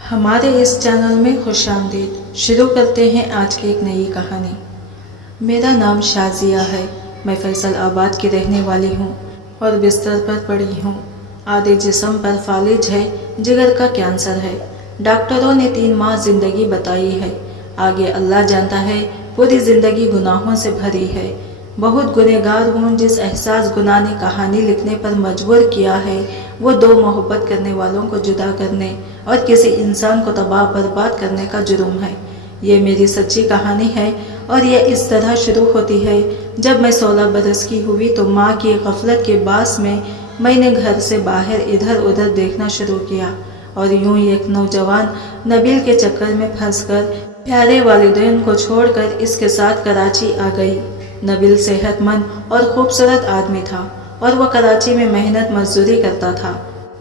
ہمارے اس چینل میں خوش آمدید۔ شروع کرتے ہیں آج کی ایک نئی کہانی۔ میرا نام شازیہ ہے۔ میں فیصل آباد کی رہنے والی ہوں اور بستر پر پڑی ہوں۔ آدھے جسم پر فالج ہے، جگر کا کینسر ہے۔ ڈاکٹروں نے 3 ماہ زندگی بتائی ہے، آگے اللہ جانتا ہے۔ پوری زندگی گناہوں سے بھری ہے۔ بہت گنہگار ہوں۔ جس احساس گناہ نے کہانی لکھنے پر مجبور کیا ہے وہ 2 محبت کرنے والوں کو جدا کرنے اور کسی انسان کو تباہ برباد کرنے کا جرم ہے۔ یہ میری سچی کہانی ہے اور یہ اس طرح شروع ہوتی ہے۔ جب میں 16 برس کی ہوئی تو ماں کی غفلت کے باعث میں نے گھر سے باہر ادھر ادھر دیکھنا شروع کیا اور یوں ہی ایک نوجوان نبیل کے چکر میں پھنس کر پیارے والدین کو چھوڑ کر اس کے ساتھ کراچی آ گئی۔ نبیل صحت مند اور خوبصورت آدمی تھا اور وہ کراچی میں محنت مزدوری کرتا تھا۔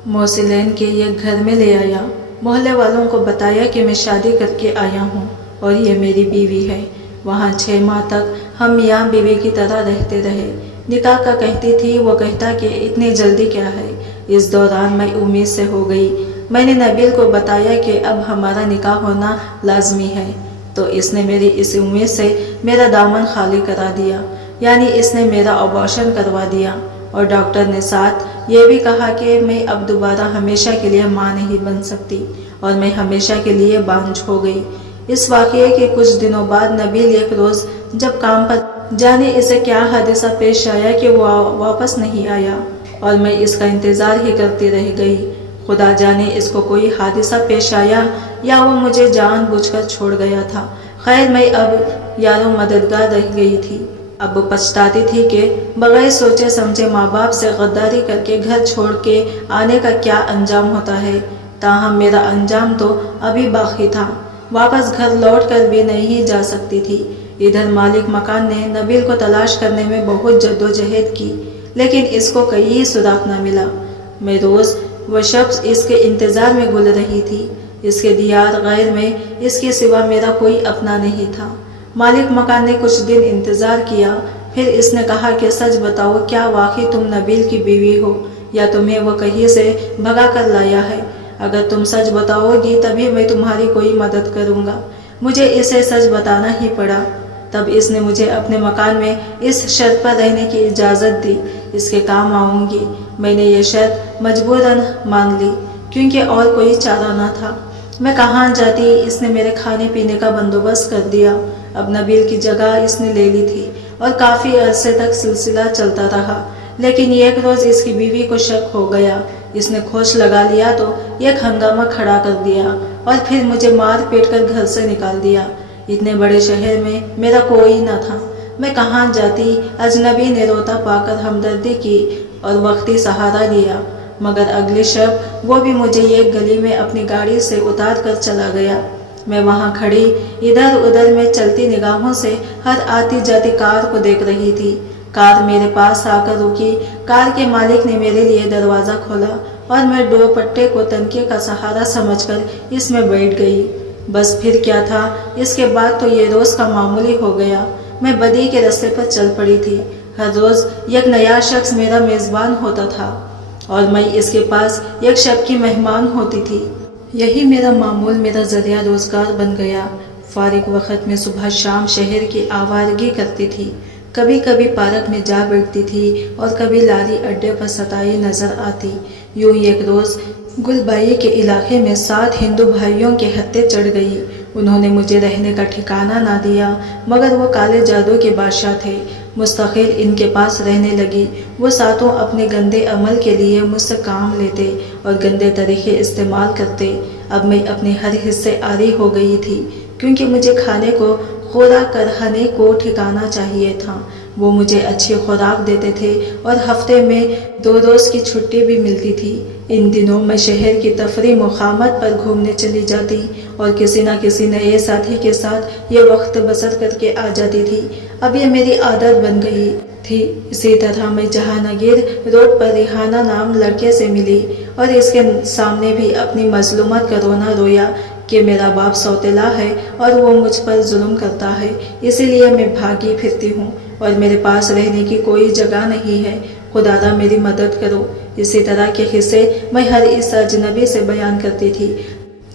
موسی لین کے ایک گھر میں لے آیا۔ محلے والوں کو بتایا کہ میں شادی کر کے آیا ہوں اور یہ میری بیوی ہے۔ وہاں 6 ماہ تک ہم میاں بیوی کی طرح رہتے رہے۔ نکاح کا کہتی تھی، وہ کہتا کہ اتنی جلدی کیا ہے۔ اس دوران میں امید سے ہو گئی۔ میں نے نبیل کو بتایا کہ اب ہمارا نکاح ہونا لازمی ہے، تو اس نے میری اس امید سے میرا دامن خالی کرا دیا، یعنی اس نے میرا ابارشن کروا دیا۔ اور ڈاکٹر نے ساتھ یہ بھی کہا کہ میں اب دوبارہ ہمیشہ کے لیے ماں نہیں بن سکتی اور میں ہمیشہ کے لیے بانجھ ہو گئی۔ اس واقعے کے کچھ دنوں بعد نبیل ایک روز جب کام پر جانے اسے کیا حادثہ پیش آیا کہ وہ واپس نہیں آیا اور میں اس کا انتظار ہی کرتی رہ گئی۔ خدا جانے اس کو کوئی حادثہ پیش آیا یا وہ مجھے جان بوجھ کر چھوڑ گیا تھا۔ خیر، میں اب یاروں مددگار رہ گئی تھی۔ اب وہ پچھتاتی تھی کہ بغیر سوچے سمجھے ماں باپ سے غداری کر کے گھر چھوڑ کے آنے کا کیا انجام ہوتا ہے۔ تاہم میرا انجام تو ابھی باقی تھا۔ واپس گھر لوٹ کر بھی نہیں جا سکتی تھی۔ ادھر مالک مکان نے نبیل کو تلاش کرنے میں بہت جدوجہد کی، لیکن اس کو کہیں سراغ نہ ملا۔ میں روز وہ شخص اس کے انتظار میں گل رہی تھی۔ اس کے دیار غیر میں اس کے سوا میرا کوئی اپنا نہیں تھا۔ مالک مکان نے کچھ دن انتظار کیا، پھر اس نے کہا کہ سچ بتاؤ، کیا واقعی تم نبیل کی بیوی ہو یا تمہیں وہ کہیں سے بھگا کر لایا ہے؟ اگر تم سچ بتاؤ گی تبھی میں تمہاری کوئی مدد کروں گا۔ مجھے اسے سچ بتانا ہی پڑا۔ تب اس نے مجھے اپنے مکان میں اس شرط پر رہنے کی اجازت دی، اس کے کام آؤں گی۔ میں نے یہ شرط مجبوراً مان لی کیونکہ اور کوئی چارہ نہ تھا۔ میں کہاں جاتی، اس نے میرے کھانے پینے کا بندوبست کر دیا۔ اب نبیل کی جگہ اس نے لے لی تھی اور کافی عرصے تک سلسلہ چلتا رہا، لیکن ایک روز اس کی بیوی کو شک ہو گیا۔ اس نے کھوج لگا لیا تو ایک ہنگامہ کھڑا کر دیا اور پھر مجھے مار پیٹ کر گھر سے نکال دیا۔ اتنے بڑے شہر میں میرا کوئی نہ تھا، میں کہاں جاتی؟ اجنبی نے روتا پا کر ہمدردی کی اور وقتی سہارا دیا، مگر اگلی شب وہ بھی مجھے ایک گلی میں اپنی گاڑی سے اتار کر چلا گیا۔ میں وہاں کھڑی ادھر ادھر میں چلتی نگاہوں سے ہر آتی جاتی کار کو دیکھ رہی تھی۔ کار میرے پاس آ کر رکی۔ کار کے مالک نے میرے لیے دروازہ کھولا اور میں دوپٹے کو تنکیے کا سہارا سمجھ کر اس میں بیٹھ گئی۔ بس پھر کیا تھا، اس کے بعد تو یہ روز کا معمولی ہو گیا۔ میں بدی کے راستے پر چل پڑی تھی۔ ہر روز ایک نیا شخص میرا میزبان ہوتا تھا اور میں اس کے پاس ایک شب کی مہمان ہوتی تھی۔ یہی میرا معمول میرا ذریعہ روزگار بن گیا۔ فارغ وقت میں صبح شام شہر کی آوارگی کرتی تھی۔ کبھی کبھی پارک میں جا بیٹھتی تھی اور کبھی لاری اڈے پر ستائی نظر آتی۔ یوں ہی ایک روز گلبائی کے علاقے میں 7 ہندو بھائیوں کے ہتھے چڑھ گئی۔ انہوں نے مجھے رہنے کا ٹھکانہ نہ دیا، مگر وہ کالے جادو کے بادشاہ تھے۔ مستقل ان کے پاس رہنے لگی۔ وہ 7 اپنے گندے عمل کے لیے مجھ سے کام لیتے اور گندے طریقے استعمال کرتے۔ اب میں اپنے ہر حصے عاری ہو گئی تھی، کیونکہ مجھے کھانے کو خوراک کرہنے کو ٹھکانا چاہیے تھا۔ وہ مجھے اچھی خوراک دیتے تھے اور ہفتے میں 2 روز کی چھٹی بھی ملتی تھی۔ ان دنوں میں شہر کی تفریح مقامات پر گھومنے چلی جاتی اور کسی نہ کسی نئے ساتھی کے ساتھ یہ وقت بسر کر کے آ جاتی تھی۔ اب یہ میری عادت بن گئی تھی۔ اسی طرح میں جہانگیر روڈ پر ریحانہ نام لڑکے سے ملی اور اس کے سامنے بھی اپنی مظلومت کا رونا رویا کہ میرا باپ سوتیلا ہے اور وہ مجھ پر ظلم کرتا ہے، اسی لیے میں بھاگی پھرتی ہوں اور میرے پاس رہنے کی کوئی جگہ نہیں ہے۔ خدا را میری مدد کرو۔ اسی طرح کے قصے میں ہر اس اجنبی سے بیان کرتی تھی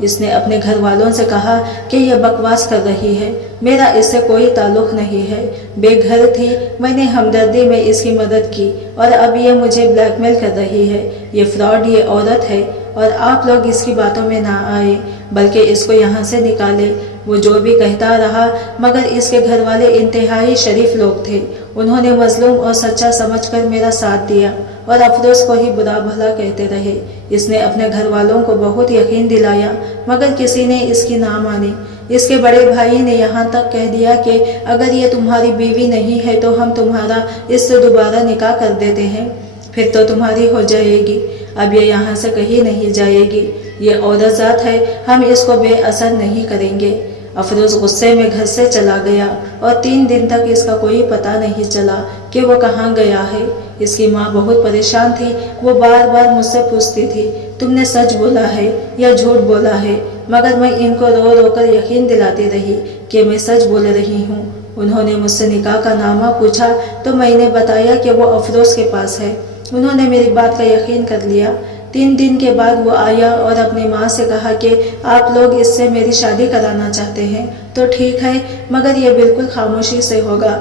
اس نے اپنے گھر والوں سے کہا کہ یہ بکواس کر رہی ہے، میرا اس سے کوئی تعلق نہیں ہے، بے گھر تھی، میں نے ہمدردی میں اس کی مدد کی اور اب یہ مجھے بلیک میل کر رہی ہے، یہ فراڈ، یہ عورت ہے اور آپ لوگ اس کی باتوں میں نہ آئے بلکہ اس کو یہاں سے نکالے۔ وہ جو بھی کہتا رہا مگر اس کے گھر والے انتہائی شریف لوگ تھے، انہوں نے مظلوم اور سچا سمجھ کر میرا ساتھ دیا اور افروز کو ہی برا بھلا کہتے رہے۔ اس نے اپنے گھر والوں کو بہت یقین دلایا مگر کسی نے اس کی نہ مانی۔ اس کے بڑے بھائی نے یہاں تک کہہ دیا کہ اگر یہ تمہاری بیوی نہیں ہے تو ہم تمہارا اس سے دوبارہ نکاح کر دیتے ہیں، پھر تو تمہاری ہو جائے گی، اب یہ یہاں سے کہیں نہیں جائے گی، یہ عورت ذات ہے، ہم اس کو بے اثر نہیں کریں گے۔ افروز غصے میں گھر سے چلا گیا اور 3 دن تک اس کا کوئی پتہ نہیں چلا کہ وہ کہاں گیا ہے۔ اس کی ماں بہت پریشان تھی، وہ بار بار مجھ سے پوچھتی تھی تم نے سچ بولا ہے یا جھوٹ بولا ہے، مگر میں ان کو رو رو کر یقین دلاتی رہی کہ میں سچ بول رہی ہوں۔ انہوں نے مجھ سے نکاح کا نامہ پوچھا تو میں نے بتایا کہ وہ افروز کے پاس ہے۔ انہوں نے میری بات کا یقین کر لیا۔ 3 دن کے بعد وہ آیا اور اپنی ماں سے کہا کہ آپ لوگ اس سے میری شادی کرانا چاہتے ہیں تو ٹھیک ہے، مگر یہ بالکل خاموشی سے ہوگا،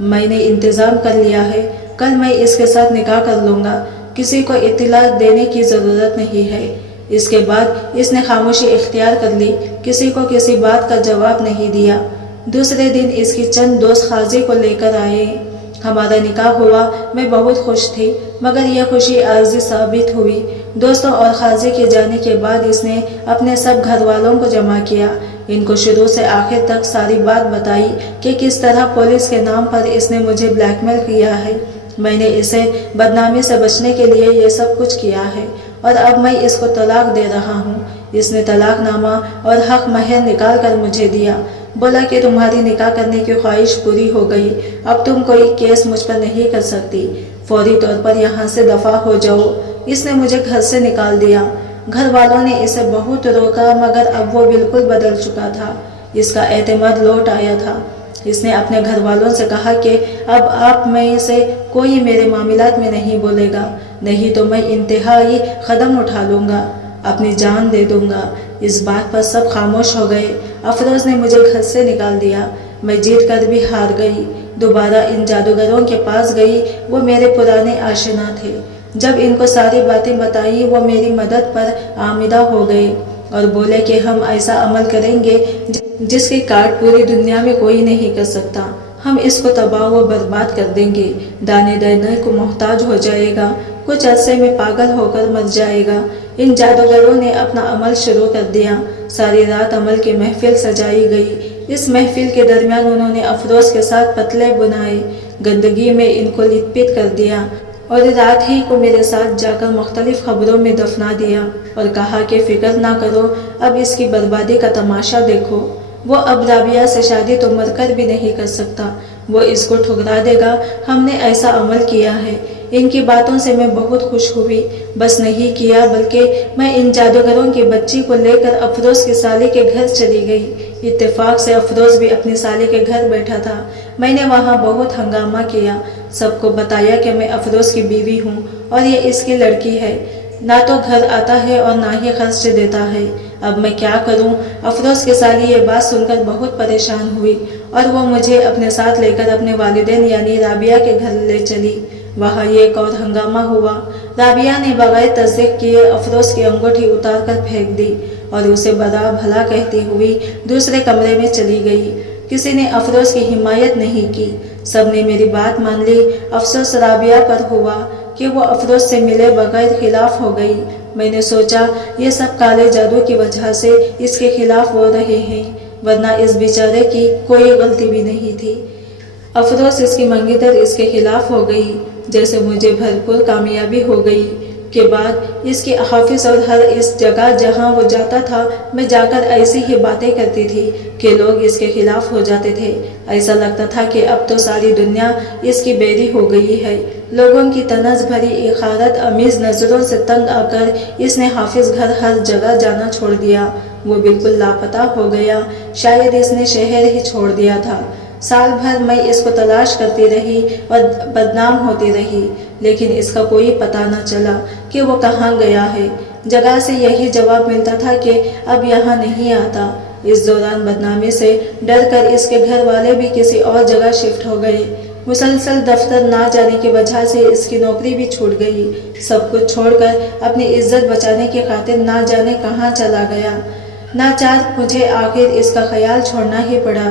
میں نے انتظام کر لیا ہے، کل میں اس کے ساتھ نکاح کر لوں گا، کسی کو اطلاع دینے کی ضرورت نہیں ہے۔ اس کے بعد اس نے خاموشی اختیار کر لی، کسی کو کسی بات کا جواب نہیں دیا۔ دوسرے دن اس کی چند دوست قاضی کو لے کر آئے، ہمارا نکاح ہوا، میں بہت خوش تھی مگر یہ خوشی عارضی ثابت ہوئی۔ دوستوں اور قاضی کے جانے کے بعد اس نے اپنے سب گھر والوں کو جمع کیا، ان کو شروع سے آخر تک ساری بات بتائی کہ کس طرح پولیس کے نام پر اس نے مجھے بلیک میل کیا ہے، میں نے اسے بدنامی سے بچنے کے لیے یہ سب کچھ کیا ہے اور اب میں اس کو طلاق دے رہا ہوں۔ اس نے طلاق نامہ اور حق مہر نکال کر مجھے دیا، بولا کہ تمہاری نکاح کرنے کی خواہش پوری ہو گئی، اب تم کوئی کیس مجھ پر نہیں کر سکتی، فوری طور پر یہاں سے دفع ہو جاؤ۔ اس نے مجھے گھر سے نکال دیا۔ گھر والوں نے اسے بہت روکا مگر اب وہ بالکل بدل چکا تھا، اس کا اعتماد لوٹ آیا تھا۔ اس نے اپنے گھر والوں سے کہا کہ اب آپ میں سے کوئی میرے معاملات میں نہیں بولے گا، نہیں تو میں انتہائی قدم اٹھا لوں گا، اپنی جان دے دوں گا۔ اس بات پر سب خاموش ہو گئے۔ افروز نے مجھے گھر سے نکال دیا، میں جیت کر بھی ہار گئی۔ دوبارہ ان جادوگروں کے پاس گئی، وہ میرے پرانے آشنا تھے۔ جب ان کو ساری باتیں بتائی وہ میری مدد پر آمادہ ہو گئے اور بولے کہ ہم ایسا عمل کریں گے جس کی کاٹ پوری دنیا میں کوئی نہیں کر سکتا، ہم اس کو تباہ و برباد کر دیں گے، دانے دانے کو محتاج ہو جائے گا، کچھ عرصے میں پاگل ہو کر مر جائے گا۔ ان جادوگروں نے اپنا عمل شروع کر دیا۔ ساری رات عمل کی محفل سجائی گئی۔ اس محفل کے درمیان انہوں نے افروز کے ساتھ پتلے بنائے، گندگی میں ان کو لت پت کر دیا اور رات ہی کو میرے ساتھ جا کر مختلف خبروں میں دفنا دیا اور کہا کہ فکر نہ کرو، اب اس کی بربادی کا تماشا دیکھو، وہ اب رابعہ سے شادی تو مر کر بھی نہیں کر سکتا، وہ اس کو ٹھکرا دے گا، ہم نے ایسا عمل کیا ہے۔ ان کی باتوں سے میں بہت خوش ہوئی، بس نہیں کیا بلکہ میں ان جادوگروں کی بچی کو لے کر افروز کی سالی کے گھر چلی گئی۔ اتفاق سے افروز بھی اپنی سالی کے گھر بیٹھا تھا، میں نے وہاں بہت ہنگامہ کیا، سب کو بتایا کہ میں افروز کی بیوی ہوں اور یہ اس کی لڑکی ہے، نہ تو گھر آتا ہے اور نہ ہی خرچ دیتا ہے، اب میں کیا کروں؟ افروز کی سالی یہ بات سن کر بہت پریشان ہوئی اور وہ مجھے اپنے ساتھ لے کر اپنے والدین یعنی رابعہ کے گھر لے چلی۔ وہاں یہ ایک اور ہنگامہ ہوا۔ رابعہ نے بغیر تصدیق کیے افروز کی انگوٹھی اتار کر پھینک دی اور اسے برا بھلا کہتی ہوئی دوسرے کمرے میں چلی گئی۔ کسی نے افروز کی حمایت نہیں کی، سب نے میری بات مان لی۔ افسوس رابعہ پر ہوا کہ وہ افروز سے ملے بغیر خلاف ہو گئی۔ میں نے سوچا یہ سب کالے جادو کی وجہ سے اس کے خلاف ہو رہے ہیں، ورنہ اس بیچارے کی کوئی غلطی بھی نہیں تھی۔ افروز اس کی منگیتر اس کے خلاف ہو گئی، جیسے مجھے بھرپور کامیابی ہو گئی کے بعد اس کی حافظ اور ہر اس جگہ جہاں وہ جاتا تھا میں جا کر ایسی ہی باتیں کرتی تھی کہ لوگ اس کے خلاف ہو جاتے تھے۔ ایسا لگتا تھا کہ اب تو ساری دنیا اس کی بیری ہو گئی ہے۔ لوگوں کی طنز بھری اخارت آمیز نظروں سے تنگ آ کر اس نے حافظ گھر ہر جگہ جانا چھوڑ دیا، وہ بالکل لاپتہ ہو گیا، شاید اس نے شہر ہی چھوڑ دیا تھا۔ سال بھر میں اس کو تلاش کرتی رہی اور بدنام ہوتی رہی، لیکن اس کا کوئی پتہ نہ چلا کہ وہ کہاں گیا ہے۔ جگہ سے یہی جواب ملتا تھا کہ اب یہاں نہیں آتا۔ اس دوران بدنامی سے ڈر کر اس کے گھر والے بھی کسی اور جگہ شفٹ ہو گئے۔ مسلسل دفتر نہ جانے کی وجہ سے اس کی نوکری بھی چھوٹ گئی۔ سب کچھ چھوڑ کر اپنی عزت بچانے کی خاطر نہ جانے کہاں چلا گیا۔ ناچار مجھے آخر اس کا خیال چھوڑنا ہی پڑا۔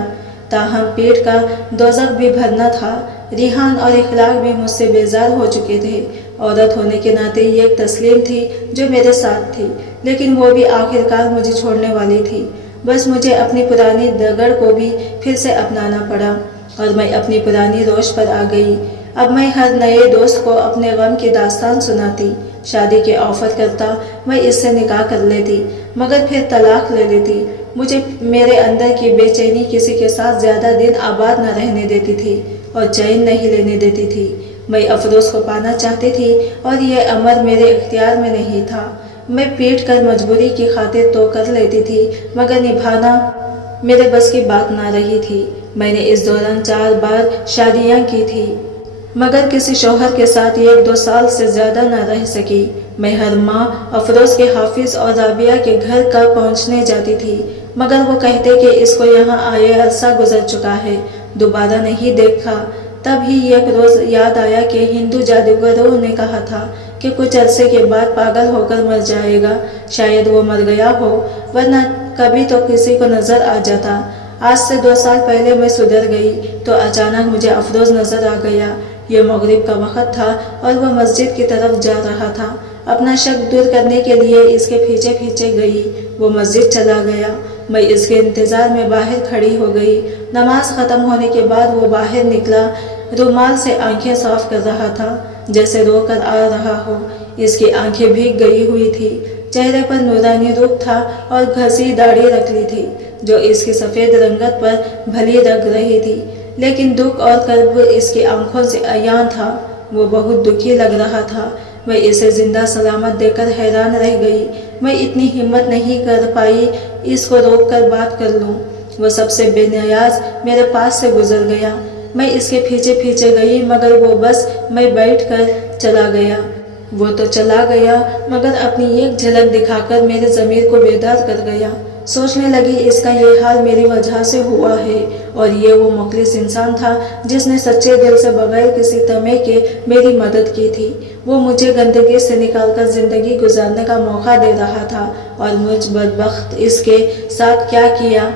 تاہم پیٹ کا دوزخ بھی بھرنا تھا۔ ریحان اور اخلاق بھی مجھ سے بیزار ہو چکے تھے۔ عورت ہونے کے ناطے یہ ایک تسلیم تھی جو میرے ساتھ تھی، لیکن وہ بھی آخرکار مجھے چھوڑنے والی تھی۔ بس مجھے اپنی پرانی دگڑ کو بھی پھر سے اپنانا پڑا اور میں اپنی پرانی روش پر آ گئی۔ اب میں ہر نئے دوست کو اپنے غم کی داستان سناتی، شادی کے آفر کرتا، میں اس سے نکاح کر لیتی مگر پھر طلاق لے لیتی۔ مجھے میرے اندر کی بے چینی کسی کے ساتھ زیادہ دن آباد نہ رہنے دیتی تھی اور چین نہیں لینے دیتی تھی۔ میں افروز کو پانا چاہتی تھی اور یہ امر میرے اختیار میں نہیں تھا۔ میں پیٹ کر مجبوری کی خاطر تو کر لیتی تھی مگر نبھانا میرے بس کی بات نہ رہی تھی۔ میں نے اس دوران 4 بار شادیاں کی تھی مگر کسی شوہر کے ساتھ 1-2 سال سے زیادہ نہ رہ سکی۔ میں ہر ماہ افروز کے حافظ اور رابعہ کے گھر کا پہنچنے جاتی تھی مگر وہ کہتے کہ اس کو یہاں آئے عرصہ گزر چکا ہے، دوبارہ نہیں دیکھا۔ تب ہی ایک روز یاد آیا کہ ہندو جادوگروں نے کہا تھا کہ کچھ عرصے کے بعد پاگل ہو کر مر جائے گا۔ شاید وہ مر گیا ہو، ورنہ کبھی تو کسی کو نظر آ جاتا۔ آج سے 2 سال پہلے میں سدھر گئی تو اچانک مجھے افروز نظر آ گیا۔ یہ مغرب کا وقت تھا اور وہ مسجد کی طرف جا رہا تھا۔ اپنا شک دور کرنے کے لیے اس کے پیچھے پیچھے گئی۔ وہ مسجد چلا گیا۔ میں اس کے انتظار میں باہر کھڑی ہو گئی۔ نماز ختم ہونے کے بعد وہ باہر نکلا، رومال سے آنکھیں صاف کر رہا تھا جیسے رو کر آ رہا ہو۔ اس کی آنکھیں بھیگ گئی ہوئی تھی، چہرے پر نورانی روپ تھا اور گھسی داڑھی رکھ لی تھی جو اس کی سفید رنگت پر بھلی لگ رہی تھی، لیکن دکھ اور کرب اس کی آنکھوں سے عیاں تھا۔ وہ بہت دکھی لگ رہا تھا۔ میں اسے زندہ سلامت دیکھ کر حیران رہ گئی۔ میں اتنی ہمت نہیں کر پائی اس کو روک کر بات کر لوں۔ وہ سب سے بے نیاز میرے پاس سے گزر گیا۔ میں اس کے پیچھے پیچھے گئی مگر وہ بس میں بیٹھ کر چلا گیا۔ وہ تو چلا گیا مگر اپنی ایک جھلک دکھا کر میرے ضمیر کو بیدار کر گیا۔ سوچنے لگی اس کا یہ حال میری وجہ سے ہوا ہے اور یہ وہ مخلص انسان تھا جس نے سچے دل سے بغیر کسی طمع کے میری مدد کی تھی۔ وہ مجھے گندگی سے نکال کر زندگی گزارنے کا موقع دے رہا تھا اور مجھ بدبخت اس کے ساتھ کیا کیا؟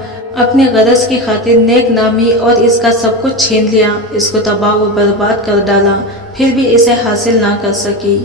اپنے غرض کی خاطر نیک نامی اور اس کا سب کچھ چھین لیا، اس کو تباہ و برباد کر ڈالا، پھر بھی اسے حاصل نہ کر سکی۔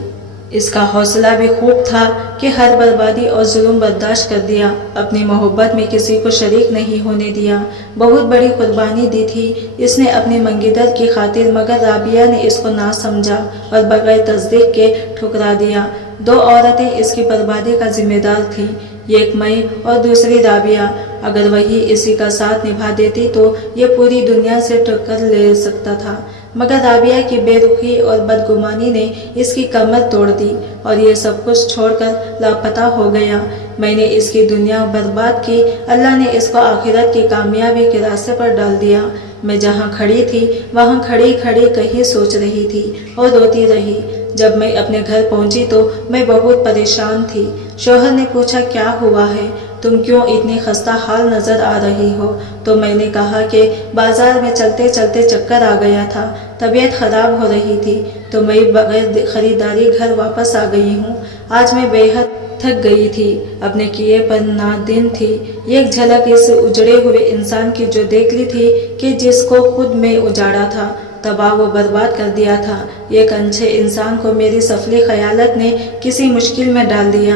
اس کا حوصلہ بھی خوب تھا کہ ہر بربادی اور ظلم برداشت کر دیا، اپنی محبت میں کسی کو شریک نہیں ہونے دیا۔ بہت بڑی قربانی دی تھی اس نے اپنی منگیدر کی خاطر مگر رابعہ نے اس کو نہ سمجھا اور بغیر تصدیق کے ٹھکرا دیا۔ 2 عورتیں اس کی بربادی کا ذمہ دار تھیں، ایک میں اور دوسری رابعہ۔ اگر وہی اسی کا ساتھ نبھا دیتی تو یہ پوری دنیا سے ٹکر لے سکتا تھا، مگر رابعہ کی بے رخی اور بدگمانی نے اس کی کمر توڑ دی اور یہ سب کچھ چھوڑ کر لاپتہ ہو گیا۔ میں نے اس کی دنیا برباد کی، اللہ نے اس کو آخرت کی کامیابی کے راستے پر ڈال دیا۔ میں جہاں کھڑی تھی وہاں کھڑی کھڑی کہیں سوچ رہی تھی اور روتی رہی۔ جب میں اپنے گھر پہنچی تو میں بہت پریشان تھی۔ شوہر نے پوچھا کیا ہوا ہے، تم کیوں اتنی خستہ حال نظر آ رہی ہو؟ تو میں نے کہا کہ بازار میں چلتے چلتے چکر آ گیا تھا، طبیعت خراب ہو رہی تھی تو میں بغیر خریداری گھر واپس آ گئی ہوں۔ آج میں بے حد تھک گئی تھی، اپنے کیے پر نادم تھی۔ ایک جھلک اس اجڑے ہوئے انسان کی جو دیکھ لی تھی کہ جس کو خود میں اجاڑا تھا، تباہ و برباد کر دیا تھا۔ ایک اچھے انسان کو میری سفلی خیالت نے کسی مشکل میں ڈال دیا۔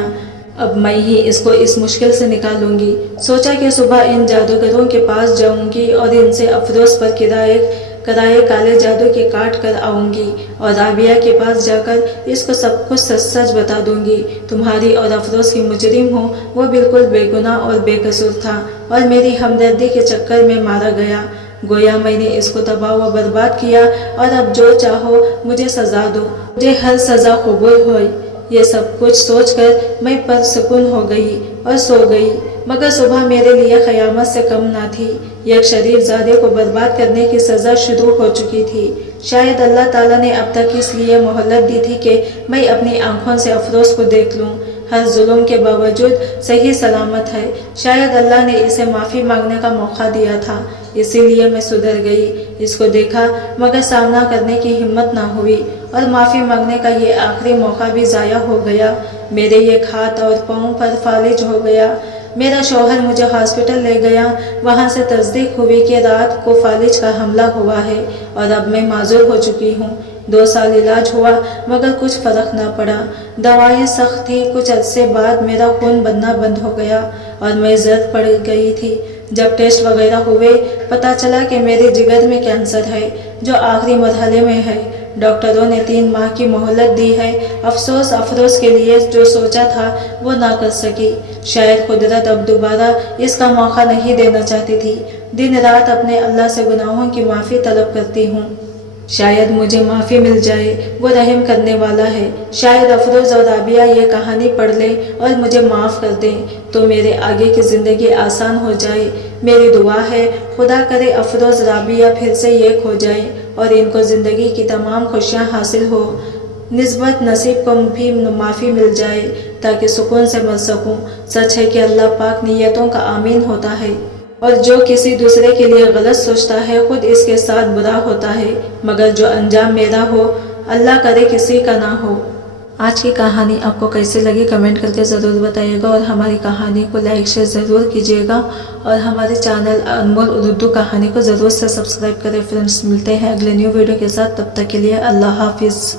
اب میں ہی اس کو اس مشکل سے نکالوں گی۔ سوچا کہ صبح ان جادوگروں کے پاس جاؤں گی اور ان سے افروز پر کرائے کالے جادو کی کاٹ کر آؤں گی اور رابعہ کے پاس جا کر اس کو سب کچھ سچ سچ بتا دوں گی۔ تمہاری اور افروز کی مجرم ہوں، وہ بالکل بے گناہ اور بے قصور تھا اور میری ہمدردی کے چکر میں مارا گیا۔ گویا میں نے اس کو تباہ و برباد کیا اور اب جو چاہو مجھے سزا دو، مجھے ہر سزا قبول ہوئی۔ یہ سب کچھ سوچ کر میں پرسکون ہو گئی اور سو گئی، مگر صبح میرے لیے قیامت سے کم نہ تھی۔ ایک شریف زادے کو برباد کرنے کی سزا شروع ہو چکی تھی۔ شاید اللہ تعالیٰ نے اب تک اس لیے مہلت دی تھی کہ میں اپنی آنکھوں سے افروز کو دیکھ لوں، ہر ظلم کے باوجود صحیح سلامت ہے۔ شاید اللہ نے اسے معافی مانگنے کا موقع دیا تھا، اسی لیے میں سدھر گئی۔ اس کو دیکھا مگر سامنا کرنے کی ہمت نہ ہوئی اور معافی مانگنے کا یہ آخری موقع بھی ضائع ہو گیا۔ میرے ایک ہاتھ اور پاؤں پر فالج ہو گیا۔ میرا شوہر مجھے ہاسپٹل لے گیا، وہاں سے تصدیق ہوئی کہ رات کو فالج کا حملہ ہوا ہے اور اب میں معذور ہو چکی ہوں۔ 2 سال علاج ہوا مگر کچھ فرق نہ پڑا۔ دوائیں سخت تھیں، کچھ عرصے بعد میرا خون بننا بند ہو گیا اور میں زرد پڑ گئی تھی۔ جب ٹیسٹ وغیرہ ہوئے پتہ چلا کہ میرے جگر میں کینسر ہے جو آخری مرحلے میں ہے۔ ڈاکٹروں نے 3 ماہ کی مہلت دی ہے۔ افسوس افروز کے لیے جو سوچا تھا وہ نہ کر سکی۔ شاید قدرت اب دوبارہ اس کا موقع نہیں دینا چاہتی تھی۔ دن رات اپنے اللہ سے گناہوں کی معافی طلب کرتی ہوں۔ شاید مجھے معافی مل جائے، وہ رحم کرنے والا ہے۔ شاید افروز اور رابعہ یہ کہانی پڑھ لیں اور مجھے معاف کر دیں تو میرے آگے کی زندگی آسان ہو جائے۔ میری دعا ہے خدا کرے افروز رابعہ پھر سے ایک ہو جائیں اور ان کو زندگی کی تمام خوشیاں حاصل ہو۔ نسبت نصیب کو بھی معافی مل جائے تاکہ سکون سے مر سکوں۔ سچ ہے کہ اللہ پاک نیتوں کا آمین ہوتا ہے اور جو کسی دوسرے کے لیے غلط سوچتا ہے خود اس کے ساتھ برا ہوتا ہے، مگر جو انجام میرا ہو اللہ کرے کسی کا نہ ہو۔ آج کی کہانی آپ کو کیسی لگی کمنٹ کر کے ضرور بتائیے گا اور ہماری کہانی کو لائک شیئر ضرور کیجیے گا اور ہمارے چینل انمول اردو کہانی کو ضرور سے سبسکرائب کریں۔ فرینڈس ملتے ہیں اگلے نیو ویڈیو کے ساتھ، تب تک کے لیے اللہ حافظ۔